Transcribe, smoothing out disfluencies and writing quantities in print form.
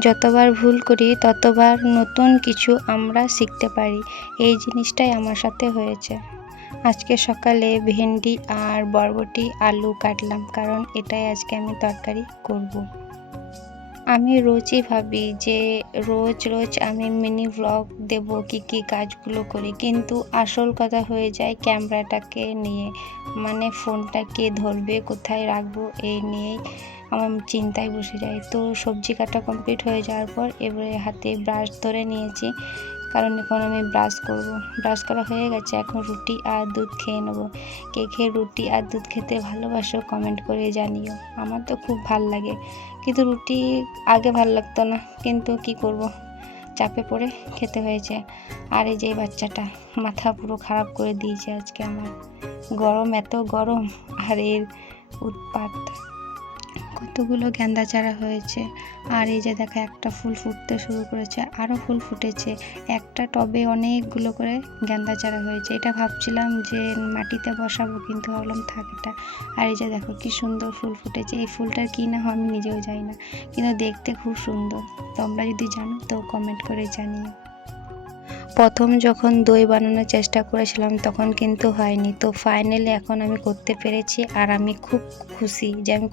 যতবার ভুল করি ততবার নতুন কিছু আমরা শিখতে পারি। এই জিনিসটাই আমার সাথে হয়েছে। আজকে সকালে ভেন্ডি আর বরবটি আলু কাটলাম, কারণ এটাই আজকে আমি তরকারি করব। আমি রোজই ভাবি যে রোজ রোজ আমি মিনি ব্লগ দেব কী কী কাজগুলো করি, কিন্তু আসল কথা হয়ে যায় ক্যামেরাটাকে নিয়ে, মানে ফোনটা কে ধরবে, কোথায় রাখবো, এই নিয়েই আমার চিন্তায় বসে যায়। তো সবজি কাটা কমপ্লিট হয়ে যাওয়ার পর এবারে হাতে ব্রাশ ধরে নিয়েছি, কারণ এখন আমি ব্রাশ করব। ব্রাশ করা হয়ে গেছে, এখন রুটি আর দুধ খেয়ে নেব। কে কে রুটি আর দুধ খেতে ভালোবাসো কমেন্ট করে জানিও। আমার তো খুব ভাল লাগে, কিন্তু রুটি আগে ভাল লাগতো না, কিন্তু কি করব, চাপে পড়ে খেতে হয়েছে। আর এই যে বাচ্চাটা মাথা পুরো খারাপ করে দিয়েছে আজকে আমার। গরম, এত গরম, আর এর উৎপাত। কতগুলো গেন্দা চারা হয়েছে, আর এই যে দেখা একটা ফুল ফুটতে শুরু করেছে, আরও ফুল ফুটেছে। একটা টবে অনেকগুলো করে গেন্দা চারা হয়েছে। এটা ভাবছিলাম যে মাটিতে বসাবো, কিন্তু ভাবলাম থাক এটা। আর এই যে দেখো কি সুন্দর ফুল ফুটেছে। এই ফুলটার কী নাম আমি নিজেও জানি না, কিন্তু দেখতে খুব সুন্দর। তোমরা যদি জানো তো কমেন্ট করে জানিও। প্রথম যখন দই বানানোর চেষ্টা করেছিলাম তখন কিন্তু হয়নি, তো ফাইনালি এখন আমি করতে পেরেছি, আর আমি খুব খুশি যে আমি